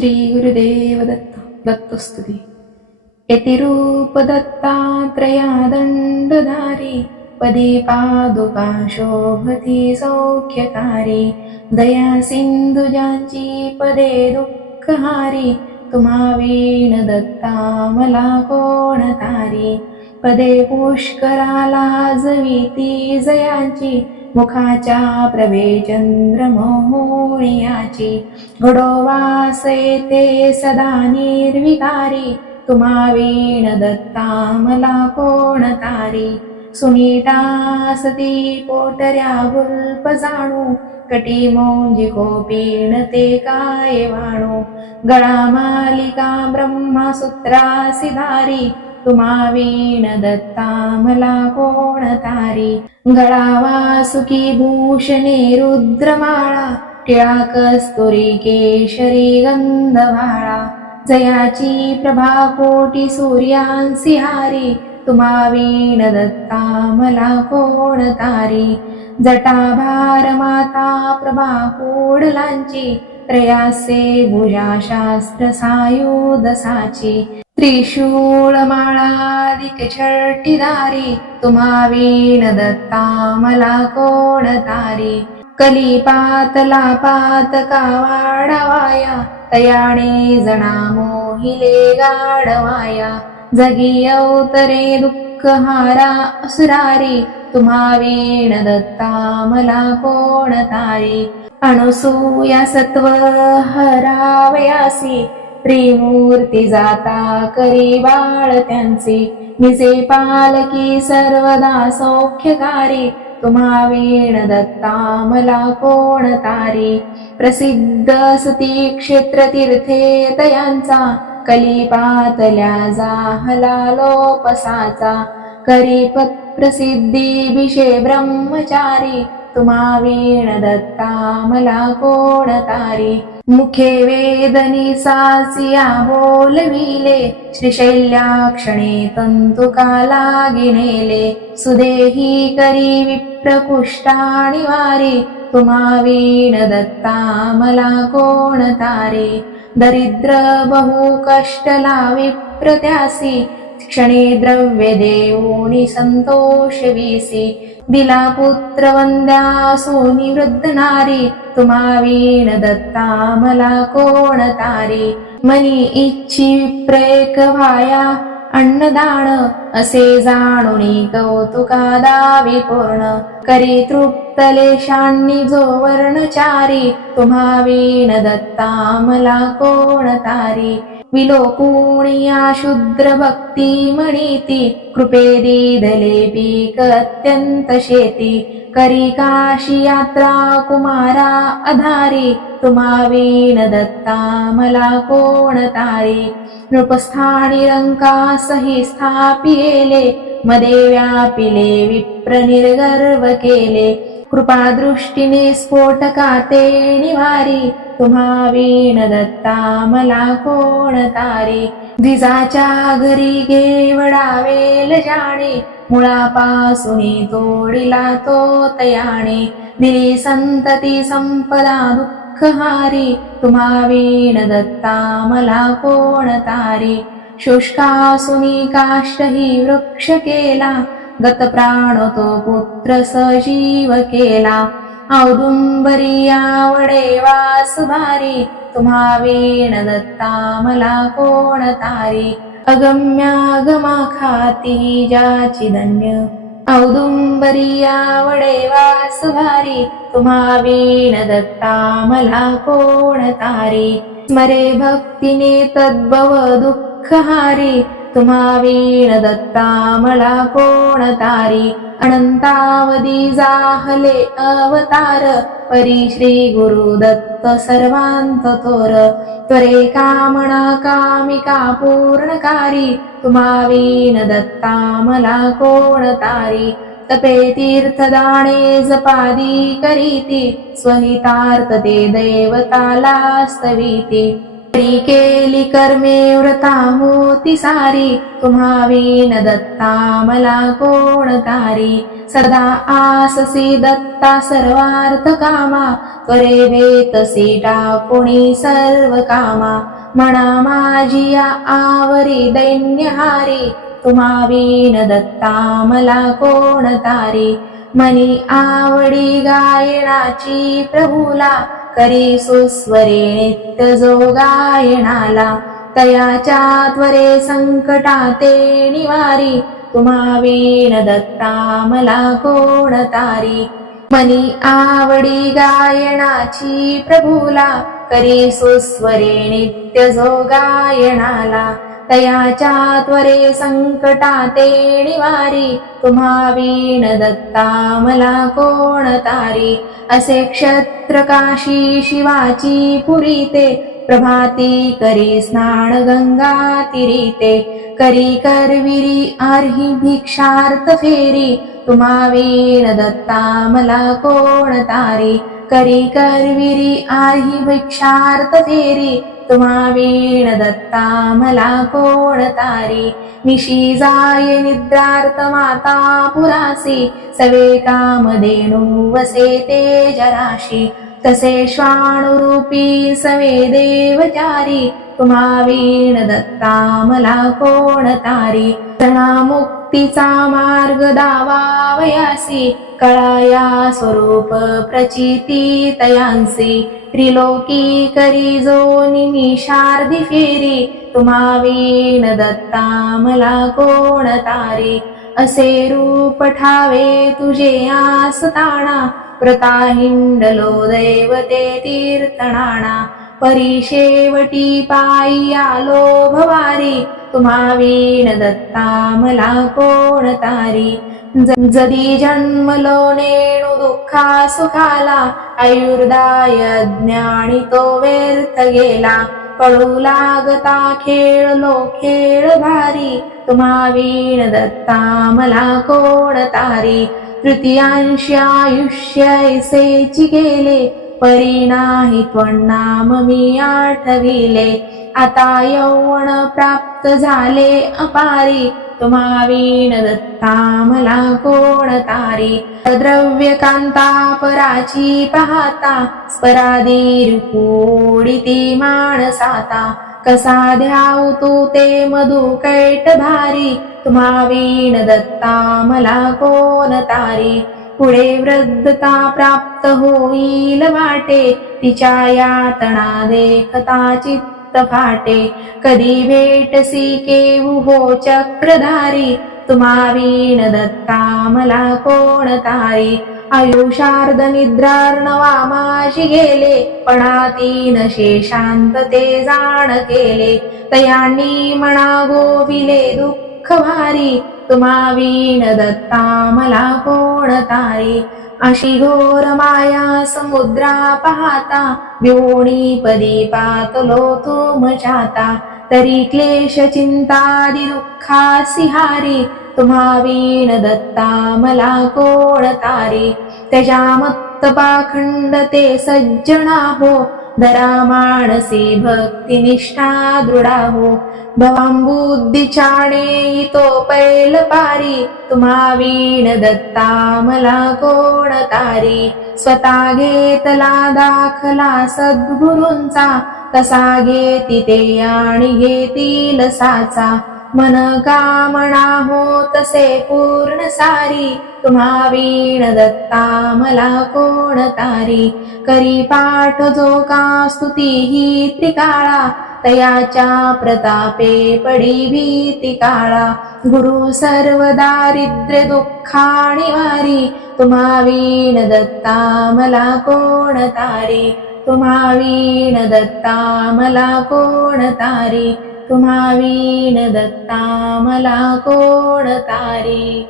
श्री गुरुदेव दत्त दत्तस्तुती यतिरूप दत्तात्रया दण्डधारी पदे पादुका शोभती सौख्यकारी दया सिन्धुजाची पदे दुःखहारी तुम्हा वीण दत्ता मला कोण तारी पदे पुष्कराला जविती जयाची मुखाच्या प्रवे चंद्रमोहोणियाची घडोवासे ते सदा निर्विकारी तुम्हा वीण दत्ता मला कोण तारी? सुनीटा सती पोटऱ्या गुल्प जाणू कटी मोंजी कोपीण ते काय वाणू? गळा मालिका ब्रह्मसूत्रासी सिधारी तुम्हावीण दत्ता मला कोण तारी? गळावा सुखी भूषणे रुद्रमाळा टिळा कस्तुरी केशरी गंधवाळा जयाची प्रभा कोटी सूर्यांसी हारी तुम्हावीण दत्ता मला कोण तारी? जटाभार माता प्रभा कोडलांची त्रयासे भुजा शास्त्र सायुधसाची त्रिशूळ माळादिक दत्ता मला कोण तारी कलिपातला पातका वाढवाया तयाने जणा मोहिले गाडवाया जगी अवतरे दुःख हारा असुरारी तुम्हावीण दत्ता मला कोण तारी अणुसूया सत्व हरावयासी त्रिमूर्ती जाता करी बाळ त्यांचे. निजे पालकी सर्वदा सौख्यकारी. तुम्हा वीण दत्ता मला कोण तारी? प्रसिद्ध सती क्षेत्र तीर्थे तयांचा. कलिपातल्या जाहला लोपसाचा. करीपत प्रसिद्धी विषे ब्रह्मचारी. तुम्हा वीण दत्ता मला कोण तारी? मुखे वेदनी सासिया बोलविले श्रीशैल्याक्षणे तंतुकाला गिणेले सुदेही करी विप्रकुष्टाणि वारी तुम्हा वीण दत्ता मला कोण तारी दरिद्र बहु कष्टला विप्रत्यासी क्षणे द्रव्य देऊनी संतोष विसी दिला पुत्र वंद्या सोनी वृद्ध नारी तुम्हावीण दत्ता मला कोण तारी मनी इच्छी प्रेक वाया अन्नदान असे जाणुनी कौतुका दावी पूर्ण करी तृप्तलेशांनी जो वर्णचारी तुम्हा वीण दत्ता मला कोण तारी विलोकुणिया शुद्र भक्ती म्हणीती कृपे दिदले पीक अत्यंत शेती करी काशी यात्रा कुमारा अधारी तुम्हावीण दत्ता मला कोण तारी। नृपस्थानी रंकासही स्थापिले मदे व्यापिले विप्र निर्गर्व केले। कृपा दृष्टीने स्फोटकाते निवारी तुम्हा वीण दत्ता मला कोण तारी द्विजाच्या घरी घेवडावेल जाणे. मुळापासून तोडिला तो तयाने दिली संतती संपदा दुःखहारी. तुम्हा वीण दत्ता मला कोण तारी शुष्कासुनी काष्टही वृक्ष केला. गत प्राण तो पुत्र सजीव केला. औदुंबरिया वडे वास भारी तुम्हा वीण दत्ता मला कोण तारी अगम्यागमा खाती ज्याची धन्य औदुंबरिया आवडे भारी तुम्हा वीण दत्ता मला कोण तारी स्मरे भक्तीने तद्भव दुःख हारी तुम्हा वीण दत्ता मला कोण तारी अनंतावधी जाहले अवतार परी श्री गुरु दत्त सर्वांत थोर. त्वरे कामना कामिका पूर्णकारी तुमावीन दत्ता मला कोण तारी. तपे तीर्थदाणे जपादी करीती स्वहितार्थ ते दैवताला स्त्री केली कर्मे व्रता होती सारी. तुम्हावीन दत्ता मला कोण तारी? सदा आससी दत्ता सर्वार्थ कामा त्वरे वेतसी टाकुणी सर्व कामा म्हणा माझी या आवरी दैन्यहारी. तुम्हावीन दत्ता मला कोण तारी? मनी आवडी गायनाची प्रभूला. करी सुस्वरे नित्य जो गायनाला तयाच्या त्वरे संकटा ते निवारी. तुम्हा वीण दत्ता मला कोण तारी? मनी आवडी गायनाची प्रभूला. करी सुस्वरे नित्य जो गायनाला तयाच्या त्वरे संकटा ते निवारी तुम्हा वीण दत्ता मला कोण तारी असे क्षत्र काशी शिवाची पुरी ते प्रभाती करी स्नान गंगा तिरीते करी करविरी आर्ही भिक्षार्थ फेरी तुम्हा वीण दत्ता मला कोण तारी करी करविरी आर्ही भिक्षार्थ फेरी तुम्हा वीण दत्ता मला कोण तारी निशी जाय निद्रार्थ माता पुरासी। सवे काम देणू वसे ते जराशी तसे श्वानुरूपी सवे देवचारी। तुम्हा वीण दत्ता मला कोण तारी मुक्तीचा मार्ग दावावयासी कळाया स्वरूप प्रचिती तयांसी. त्रिलोकी करी जो निमिषार्धी फेरी तुम्हा वीण दत्ता मला कोण तारी? असे रूप ठावे तुझे आसताणा ताणा हिंडलो दैवते तीर्थणाणा परिशेवटी पायी आलो भवारी. तुम्हा वीण दत्ता मला कोण तारी? जदी जन्मलो नेणू दुःखा सुखाला आयुर्दाय ज्ञानी तो व्यर्थ गेला. पळू लागता खेळलो खेळ भारी. तुम्हा वीण दत्ता मला कोण तारी? तृतीयांश आयुष्य ऐसेची गेले. परी नाही त्वन्नाम मी आठविले. आता यौवन प्राप्त झाले अपारी. तुम्हा वीण दत्ता मला कोण तारी? द्रव्य कांता पराची पाहता स्परादी ती माणसाता कसा ध्याव तू ते मधु कैट भारी तुम्हा वीण दत्ता मला कोण तारी? पुढे वृद्धता प्राप्त होईल वाटे. तिच्या यातना देखता चित्त फाटे. कधी भेटसी केऊ हो चक्रधारी. तुम्हा वीण दत्ता मला कोण तारी? आयुषार्ध निद्रार्णवा माझी गेले. पणातीन शेषांत ते जाण केले. तयांनी म्हणा गोविले दुःख भारी. तुम्हा वीण दत्ता मला कोण तारी अशी घोर माया समुद्रा पाहता व्योणी पदी पातलो तू मजाता तरी क्लेश चिंतादि दुःखा सिहारी तुम्हा वीण दत्ता मला कोण तारी त्याच्या मत्त पाखंड ते सज्जना हो दरा माणसी भक्ती निष्ठा दृढा हो तो पैल पारी। तुम्हा वीण दत्ता मला कोण तारी। स्वतः घेतला दाखला सद्गुरूंचा। तसा घेती ते आणि घेतील साचा। मन कामना हो तसे पूर्ण सारी. तुम्हा वीण दत्ता मला कोण तारी? करी पाठ जो का स्तुती ही त्रिकाळा. तयाच्या प्रतापे पडी भीती काळा. गुरु सर्व दारिद्र्य दुःखाणी वारी. तुम्हा वीण दत्ता मला कोण तारी? तुम्हा वीण दत्ता मला कोण तारी? तुम्हा वीण दत्ता मला कोण तारी